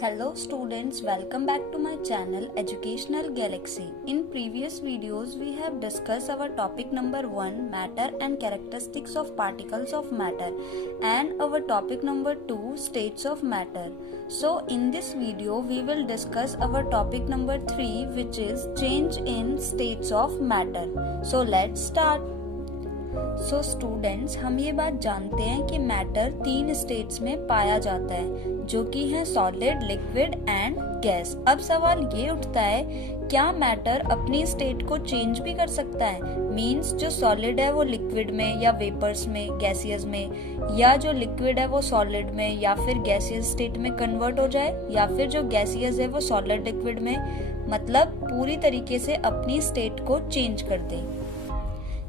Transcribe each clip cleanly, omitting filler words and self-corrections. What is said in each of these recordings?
Hello students, welcome back to my channel Educational Galaxy. In previous videos we have discussed our topic number 1, matter and characteristics of particles of matter, and our topic number 2, states of matter. So in this video we will discuss our topic number 3, which is change in states of matter. So let's start. So students, हम ये बात जानते हैं कि matter 3 states में पाया जाता है, जो कि है सॉलिड, लिक्विड एंड गैस। अब सवाल ये उठता है, क्या मैटर अपनी स्टेट को चेंज भी कर सकता है? मींस जो सॉलिड है वो लिक्विड में या वेपर्स में, गैसियस में, या जो लिक्विड है वो सॉलिड में या फिर गैसियस स्टेट में कन्वर्ट हो जाए, या फिर जो गैसियस है वो सॉलिड लिक्विड में, मतलब पूरी तरीके से अपनी स्टेट को चेंज कर दे।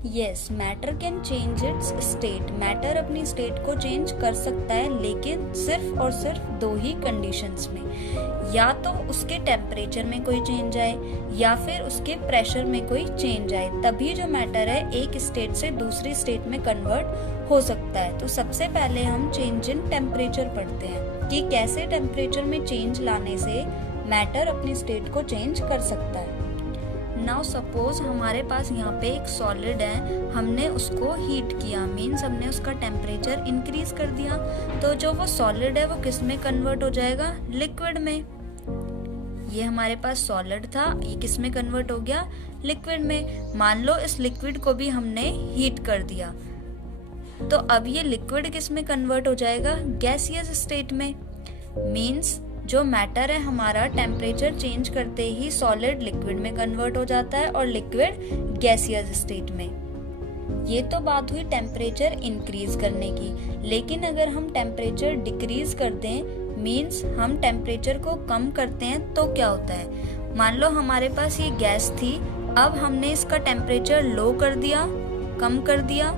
Yes, matter can change its state. Matter अपनी स्टेट को चेंज कर सकता है, लेकिन सिर्फ और सिर्फ 2 ही कंडीशंस में। या तो उसके टेम्परेचर में कोई चेंज आए या फिर उसके प्रेशर में कोई चेंज आए, तभी जो मैटर है एक स्टेट से दूसरी स्टेट में कन्वर्ट हो सकता है। तो सबसे पहले हम चेंज इन टेम्परेचर पढ़ते हैं कि कैसे टेम्परेचर में चेंज लाने से मैटर अपनी स्टेट को चेंज कर सकता है। नाउ सपोज हमारे पास यहाँ पे एक सॉलिड है, हमने उसको हीट किया, मीन्स हमने उसका टेम्परेचर इंक्रीज कर दिया, तो जो वो सॉलिड है वो किस में कन्वर्ट हो जाएगा? लिक्विड में। ये हमारे पास सॉलिड था, ये किस में कन्वर्ट हो गया? लिक्विड में। मान लो इस लिक्विड को भी हमने हीट कर दिया, तो अब ये लिक्विड किस में कन्वर्ट हो जाएगा? गैसियस स्टेट में। मीन्स जो मैटर है हमारा टेम्परेचर चेंज करते ही सॉलिड लिक्विड में कन्वर्ट हो जाता है और लिक्विड गैसियस स्टेट में। ये तो बात हुई टेम्परेचर इंक्रीज करने की, लेकिन अगर हम टेम्परेचर डिक्रीज कर दें, मींस हम टेम्परेचर को कम करते हैं, तो क्या होता है? मान लो हमारे पास ये गैस थी, अब हमने इसका टेम्परेचर लो कर दिया, कम कर दिया,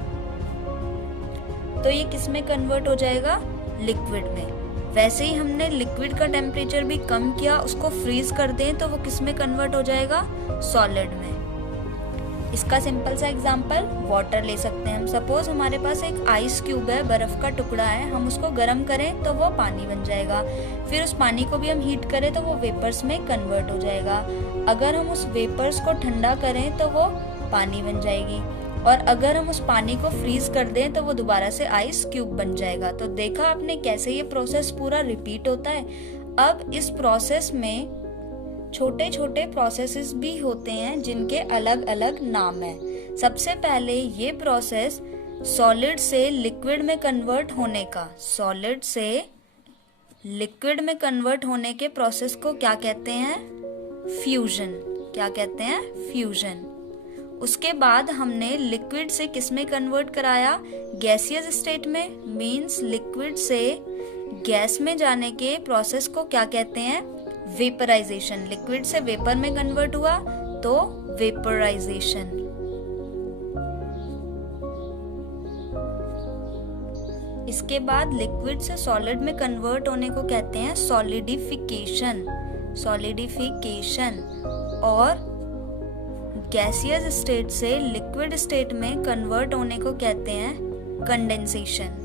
तो ये किस में कन्वर्ट हो जाएगा? लिक्विड में। वैसे ही हमने लिक्विड का टेम्परेचर भी कम किया, उसको फ्रीज कर दें, तो वो किस में कन्वर्ट हो जाएगा? सॉलिड में। इसका सिंपल सा एग्जांपल वाटर ले सकते हैं हम। सपोज हमारे पास एक आइस क्यूब है, बर्फ का टुकड़ा है, हम उसको गर्म करें तो वो पानी बन जाएगा। फिर उस पानी को भी हम हीट करें तो वो वेपर्स में कन्वर्ट हो जाएगा। अगर हम उस वेपर्स को ठंडा करें तो वो पानी बन जाएगी, और अगर हम उस पानी को फ्रीज कर दें तो वो दोबारा से आइस क्यूब बन जाएगा। तो देखा आपने कैसे ये प्रोसेस पूरा रिपीट होता है। अब इस प्रोसेस में छोटे छोटे प्रोसेसेस भी होते हैं जिनके अलग अलग नाम है। सबसे पहले ये प्रोसेस सॉलिड से लिक्विड में कन्वर्ट होने का, सॉलिड से लिक्विड में कन्वर्ट होने के प्रोसेस को क्या कहते हैं? फ्यूजन। क्या कहते हैं? फ्यूजन। उसके बाद हमने लिक्विड से किस में कन्वर्ट कराया? गैसियस स्टेट में। मींस लिक्विड से गैस में जाने के प्रोसेस को क्या कहते हैं? वेपराइजेशन। लिक्विड से वेपर में कन्वर्ट हुआ तो वेपराइजेशन। इसके बाद लिक्विड से सॉलिड में कन्वर्ट होने को कहते हैं सॉलिडिफिकेशन। सॉलिडिफिकेशन। और गैसियस स्टेट से लिक्विड स्टेट में कन्वर्ट होने को कहते हैं कंडेंसेशन।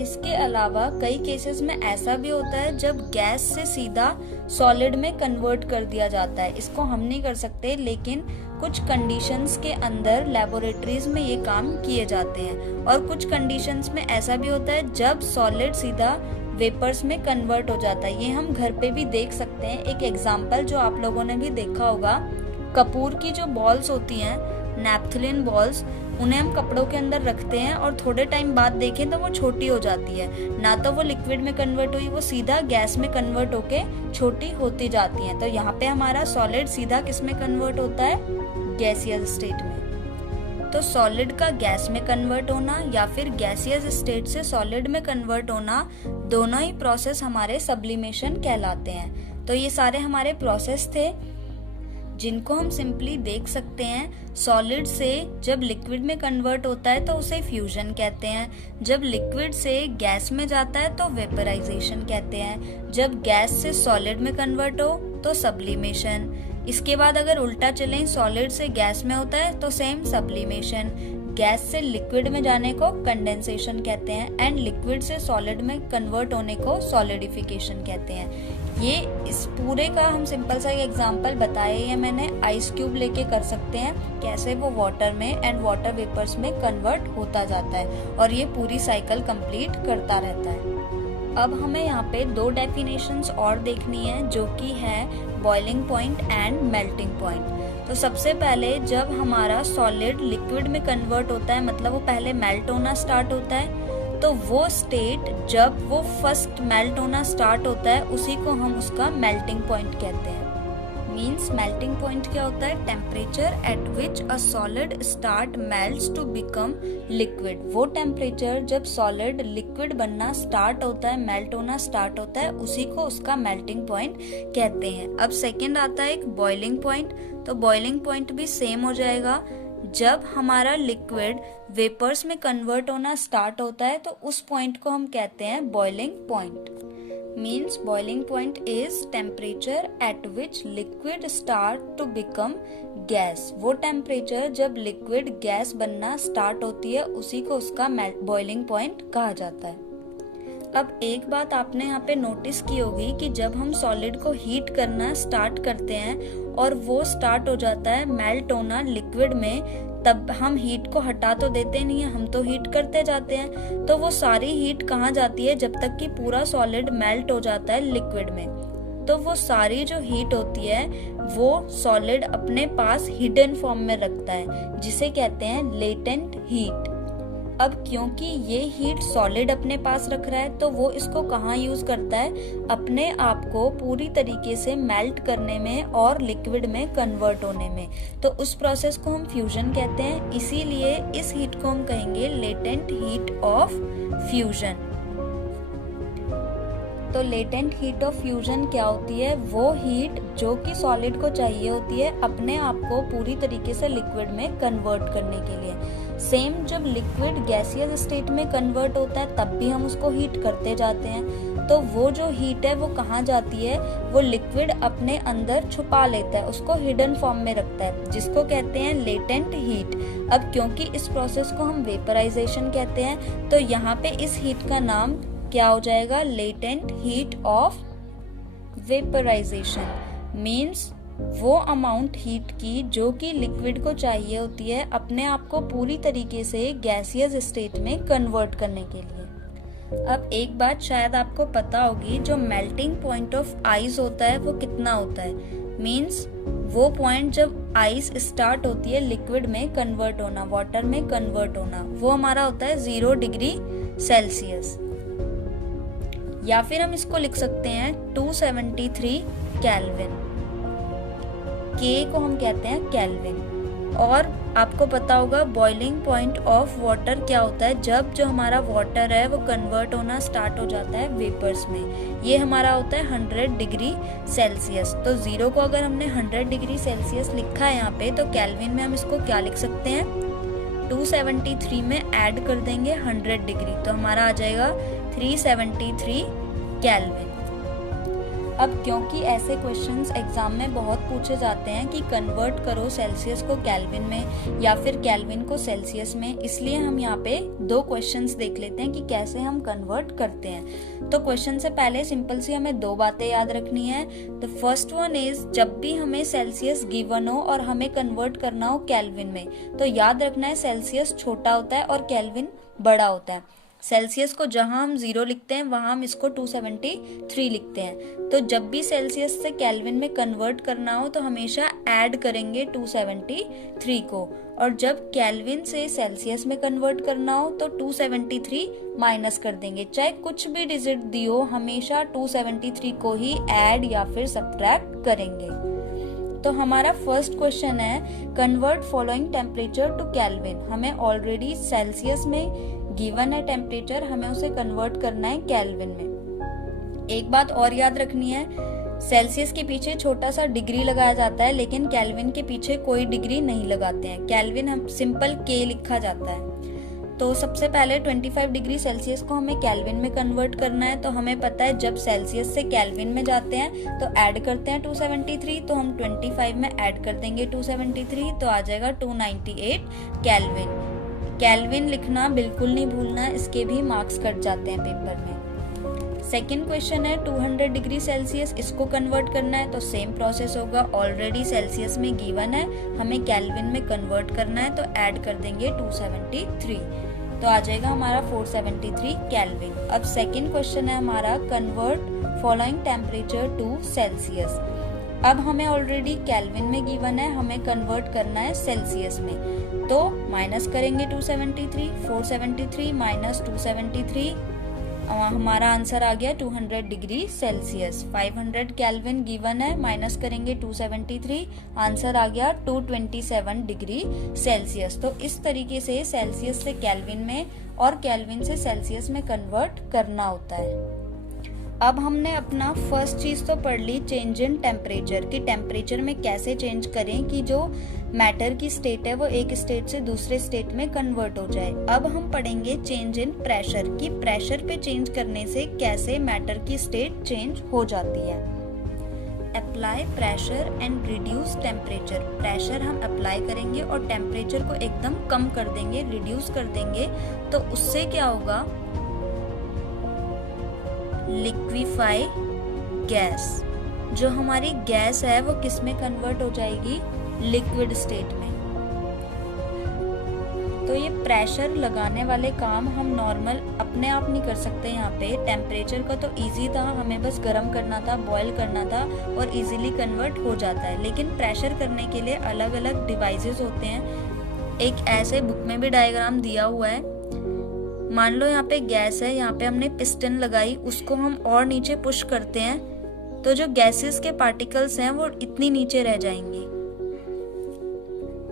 इसके अलावा कई केसेस में ऐसा भी होता है जब गैस से सीधा सॉलिड में कन्वर्ट कर दिया जाता है। इसको हम नहीं कर सकते, लेकिन कुछ कंडीशंस के अंदर लेबोरेटरीज में ये काम किए जाते हैं। और कुछ कंडीशंस में ऐसा भी होता है जब सॉलिड सीधा वेपर्स में कन्वर्ट हो जाता है। ये हम घर पे भी देख सकते हैं। एक एग्जांपल जो आप लोगों ने भी देखा होगा, कपूर की जो बॉल्स होती हैं, नैप्थलिन बॉल्स, उन्हें हम कपड़ों के अंदर रखते हैं और थोड़े टाइम बाद देखें तो वो छोटी हो जाती है। ना तो वो लिक्विड में कन्वर्ट हुई, वो सीधा गैस में कन्वर्ट होके छोटी होती जाती है। तो यहाँ पे हमारा सॉलिड सीधा किस में कन्वर्ट होता है? गैसियस स्टेट में। तो सॉलिड का गैस में कन्वर्ट होना या फिर गैसियस स्टेट से सॉलिड में कन्वर्ट होना, दोनों ही प्रोसेस हमारे सब्लिमेशन कहलाते हैं। तो ये सारे हमारे प्रोसेस थे जिनको हम सिंपली देख सकते हैं। सॉलिड से जब लिक्विड में कन्वर्ट होता है तो उसे फ्यूजन कहते हैं। जब लिक्विड से गैस में जाता है तो वेपराइजेशन कहते हैं। जब गैस से सॉलिड में कन्वर्ट हो तो सब्लिमेशन। इसके बाद अगर उल्टा चलें, सॉलिड से गैस में होता है तो सेम सब्लिमेशन। गैस से लिक्विड में जाने को कंडेंसेशन कहते हैं एंड लिक्विड से सॉलिड में कन्वर्ट होने को सॉलिडिफिकेशन कहते हैं। ये इस पूरे का हम सिंपल सा एग्जांपल बताया है मैंने, आइस क्यूब लेके कर सकते हैं कैसे वो वाटर में एंड वाटर वेपर्स में कन्वर्ट होता जाता है और ये पूरी साइकिल कंप्लीट करता रहता है। अब हमें यहाँ पे दो डेफिनेशंस और देखनी है जो कि है boiling point and melting point. तो सबसे पहले जब हमारा सॉलिड लिक्विड में कन्वर्ट होता है, मतलब वो पहले मेल्ट होना स्टार्ट होता है, तो वो स्टेट जब वो फर्स्ट मेल्ट होना स्टार्ट होता है उसी को हम उसका मेल्टिंग पॉइंट कहते हैं। मीन्स मेल्टिंग पॉइंट क्या होता है? Temperature at which a solid start melts to become liquid. वो टेम्परेचर जब सॉलिड लिक्विड बनना स्टार्ट होता है, मेल्ट होना स्टार्ट होता है, उसी को उसका मेल्टिंग पॉइंट कहते हैं। अब सेकेंड आता है एक बॉइलिंग पॉइंट। तो बॉइलिंग पॉइंट भी सेम हो जाएगा, जब हमारा लिक्विड वेपर्स में कन्वर्ट होना स्टार्ट होता है तो उस पॉइंट को हम कहते हैं boiling point. Means boiling point is temperature at which liquid start to become gas. वो टेम्परेचर जब लिक्विड गैस बनना स्टार्ट होती है उसी को उसका बॉइलिंग पॉइंट कहा जाता है। अब एक बात आपने यहाँ पे नोटिस की होगी कि जब हम सॉलिड को हीट करना स्टार्ट करते हैं और वो स्टार्ट हो जाता है मेल्ट होना लिक्विड में, तब हम हीट को हटा तो देते नहीं है, हम तो हीट करते जाते हैं। तो वो सारी हीट कहाँ जाती है? जब तक कि पूरा सॉलिड मेल्ट हो जाता है लिक्विड में, तो वो सारी जो हीट होती है वो सॉलिड अपने पास हिडन फॉर्म में रखता है, जिसे कहते हैं लेटेंट हीट। अब क्योंकि ये हीट सॉलिड अपने पास रख रहा है तो वो इसको कहाँ यूज करता है? अपने आप को पूरी तरीके से मेल्ट करने में और लिक्विड में कन्वर्ट होने में। तो उस प्रोसेस को हम फ्यूजन कहते हैं, इसीलिए इस हीट को हम कहेंगे लेटेंट हीट ऑफ फ्यूजन। तो लेटेंट हीट ऑफ फ्यूजन क्या होती है? वो हीट जो कि सॉलिड को चाहिए होती है अपने आप को पूरी तरीके से लिक्विड में कन्वर्ट करने के लिए। सेम जब लिक्विड गैसियस स्टेट में कन्वर्ट होता है तब भी हम उसको हीट करते जाते हैं। तो वो जो हीट है वो कहाँ जाती है? वो लिक्विड अपने अंदर छुपा लेता है, उसको हिडन फॉर्म में रखता है, जिसको कहते हैं लेटेंट हीट। अब क्योंकि इस प्रोसेस को हम वेपराइजेशन कहते हैं तो यहाँ पे इस हीट का नाम क्या हो जाएगा? Latent heat of vaporisation. Means वो अमाउंट हीट की जो कि लिक्विड को चाहिए होती है अपने आप को पूरी तरीके से गैसियस स्टेट में कन्वर्ट करने के लिए। अब एक बात शायद आपको पता होगी, जो मेल्टिंग पॉइंट ऑफ आइस होता है वो कितना होता है? मीन्स वो पॉइंट जब आइस स्टार्ट होती है लिक्विड में कन्वर्ट होना, वाटर में कन्वर्ट होना, वो हमारा होता है 0 डिग्री सेल्सियस। या फिर हम इसको लिख सकते हैं 273 केल्विन। के को हम कहते हैं केल्विन। और आपको पता होगा बॉइलिंग पॉइंट ऑफ वाटर क्या होता है? जब जो हमारा वाटर है वो कन्वर्ट होना स्टार्ट हो जाता है वेपर्स में, ये हमारा होता है 100 डिग्री सेल्सियस। तो 0 को अगर हमने 100 डिग्री सेल्सियस लिखा है यहाँ पे, तो केल्विन में हम इसको क्या लिख सकते हैं? 273 में ऐड कर देंगे 100 डिग्री, तो हमारा आ जाएगा 373 केल्विन। अब क्योंकि ऐसे क्वेश्चंस एग्जाम में बहुत पूछे जाते हैं कि कन्वर्ट करो सेल्सियस को केल्विन में या फिर केल्विन को सेल्सियस में, इसलिए हम यहाँ पे दो क्वेश्चंस देख लेते हैं कि कैसे हम कन्वर्ट करते हैं। तो क्वेश्चन से पहले सिंपल सी हमें दो बातें याद रखनी है। द फर्स्ट वन इज, जब भी हमें सेल्सियस गिवन हो और हमें कन्वर्ट करना हो केल्विन में, तो याद रखना है सेल्सियस छोटा होता है और केल्विन बड़ा होता है। सेल्सियस को जहां हम 0 लिखते हैं वहां हम इसको 273 लिखते हैं। तो जब भी सेल्सियस से केल्विन में कन्वर्ट करना हो तो हमेशा ऐड करेंगे 273 को, और जब केल्विन से सेल्सियस में कन्वर्ट करना हो तो 273 माइनस कर देंगे। चाहे कुछ भी डिजिट दी हो, हमेशा 273 को ही ऐड या फिर सब्ट्रैक्ट करेंगे। तो हमारा फर्स्ट क्वेश्चन है convert following temperature to kelvin. हमें ऑलरेडी सेल्सियस में गिवन है टेम्परेचर, हमें उसे कन्वर्ट करना है केल्विन में। एक बात और याद रखनी है, सेल्सियस के पीछे छोटा सा डिग्री लगाया जाता है लेकिन केल्विन के पीछे कोई डिग्री नहीं लगाते हैं। केल्विन हम सिंपल के लिखा जाता है। तो सबसे पहले 25 डिग्री सेल्सियस को हमें केल्विन में कन्वर्ट करना है। तो हमें पता है जब सेल्सियस से केल्विन में जाते हैं तो ऐड करते हैं 273, तो हम 25 में ऐड कर देंगे 273, तो आ जाएगा 298 केल्विन। केल्विन लिखना बिल्कुल नहीं भूलना, इसके भी मार्क्स कट जाते हैं पेपर में। सेकेंड क्वेश्चन है 200 डिग्री सेल्सियस, इसको कन्वर्ट करना है तो सेम प्रोसेस होगा। ऑलरेडी सेल्सियस में गिवन है, हमें केल्विन में कन्वर्ट करना है तो ऐड कर देंगे 273, तो आ जाएगा हमारा 473 केल्विन। अब सेकेंड क्वेश्चन है हमारा convert following temperature to Celsius. अब हमें ऑलरेडी केल्विन में गिवन है, हमें कन्वर्ट करना है सेल्सियस में, तो माइनस करेंगे 273, 473 माइनस 273, हमारा आंसर आ गया 200 डिग्री सेल्सियस। 500 केल्विन गिवन है, माइनस करेंगे 273, आंसर आ गया 227 डिग्री सेल्सियस। तो इस तरीके से सेल्सियस से केल्विन में और केल्विन से सेल्सियस में कन्वर्ट करना होता है। अब हमने अपना फर्स्ट चीज तो पढ़ ली, चेंज इन टेम्परेचर, कि टेम्परेचर में कैसे चेंज करें कि जो मैटर की स्टेट है वो एक स्टेट से दूसरे स्टेट में कन्वर्ट हो जाए। अब हम पढ़ेंगे चेंज इन प्रेशर, कि प्रेशर पे चेंज करने से कैसे मैटर की स्टेट चेंज हो जाती है। Apply pressure and reduce temperature, pressure हम अप्लाई करेंगे और टेम्परेचर को एकदम कम कर देंगे, रिड्यूस कर देंगे, तो उससे क्या होगा, लिक्विफाई गैस, जो हमारी गैस है वो किस में कन्वर्ट हो जाएगी, लिक्विड स्टेट में। तो ये प्रेशर लगाने वाले काम हम नॉर्मल अपने आप नहीं कर सकते। यहाँ पे टेम्परेचर का तो इजी था, हमें बस गर्म करना था, बॉईल करना था और इजीली कन्वर्ट हो जाता है। लेकिन प्रेशर करने के लिए अलग अलग डिवाइसेस होते हैं। एक ऐसे बुक में भी डायग्राम दिया हुआ है, मान लो यहाँ पे गैस है, यहाँ पे हमने पिस्टन लगाई, उसको हम और नीचे पुश करते हैं तो जो गैसेस के पार्टिकल्स हैं वो इतनी नीचे रह जाएंगे,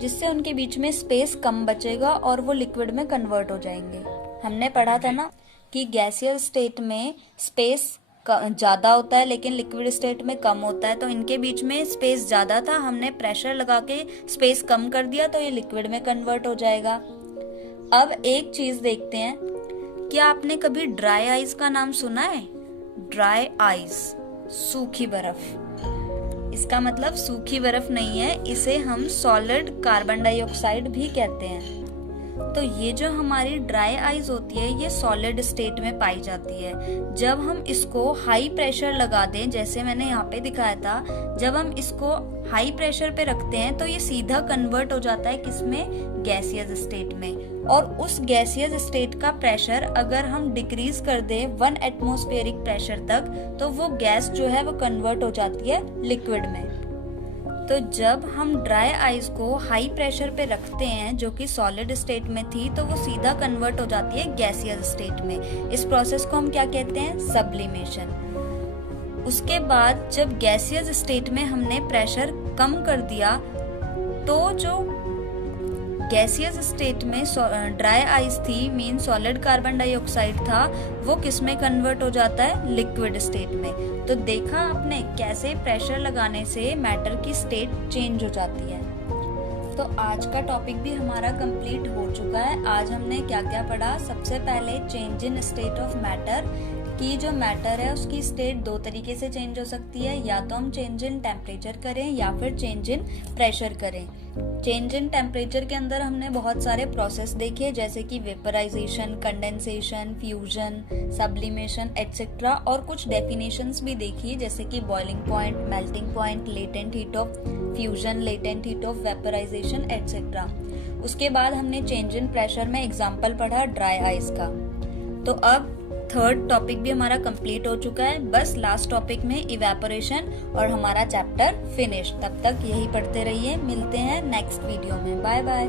जिससे उनके बीच में स्पेस कम बचेगा और वो लिक्विड में कन्वर्ट हो जाएंगे। हमने पढ़ा था ना कि गैसियस स्टेट में स्पेस ज्यादा होता है लेकिन लिक्विड स्टेट में कम होता है, तो इनके बीच में स्पेस ज्यादा था, हमने प्रेशर लगा के स्पेस कम कर दिया तो ये लिक्विड में कन्वर्ट हो जाएगा। अब एक चीज देखते हैं, क्या आपने कभी ड्राई आइस का नाम सुना है? ड्राई आइस, सूखी बर्फ। इसका मतलब सूखी बर्फ नहीं है, इसे हम सॉलिड कार्बन डाइऑक्साइड भी कहते हैं। तो ये जो हमारी ड्राई आइस होती है ये सॉलिड स्टेट में पाई जाती है। जब हम इसको हाई प्रेशर लगा दें, जैसे मैंने यहाँ पे दिखाया था, जब हम इसको हाई प्रेशर पे रखते हैं तो ये सीधा कन्वर्ट हो जाता है किसमें, गैसियस स्टेट में। और उस गैसियस स्टेट का प्रेशर अगर हम डिक्रीज कर दें 1 एटमॉस्फेरिक प्रेशर तक, तो वो गैस जो है वो कन्वर्ट हो जाती है लिक्विड में। तो जब हम ड्राई आइस को हाई प्रेशर पे रखते हैं जो कि सॉलिड स्टेट में थी, तो वो सीधा कन्वर्ट हो जाती है गैसियस स्टेट में। इस प्रोसेस को हम क्या कहते हैं, सब्लिमेशन। उसके बाद जब गैसियस स्टेट में हमने प्रेशर कम कर दिया, तो जो गैसियस स्टेट में ड्राई आइस थी, मीन सॉलिड कार्बन डाइऑक्साइड था, वो किस में कन्वर्ट हो जाता है, लिक्विड स्टेट में। तो देखा आपने कैसे प्रेशर लगाने से मैटर की स्टेट चेंज हो जाती है। तो आज का टॉपिक भी हमारा कंप्लीट हो चुका है। आज हमने क्या क्या पढ़ा, सबसे पहले change in state of matter, कि जो मैटर है उसकी स्टेट दो तरीके से चेंज हो सकती है, या तो हम चेंज इन टेम्परेचर करें या फिर चेंज इन प्रेशर करें। चेंज इन टेम्परेचर के अंदर हमने बहुत सारे प्रोसेस देखे, जैसे कि vaporisation, condensation, fusion, sublimation etcetera, और कुछ डेफिनेशंस भी देखी, जैसे कि boiling point, melting point, latent heat of fusion, latent heat of vaporisation etcetera. उसके बाद हमने चेंज इन प्रेशर में एग्जाम्पल पढ़ा ड्राई आइस का। तो अब थर्ड टॉपिक भी हमारा कंप्लीट हो चुका है, बस लास्ट टॉपिक में इवेपोरेशन और हमारा चैप्टर फिनिश। तब तक यही पढ़ते रहिए, मिलते हैं नेक्स्ट वीडियो में, बाय बाय।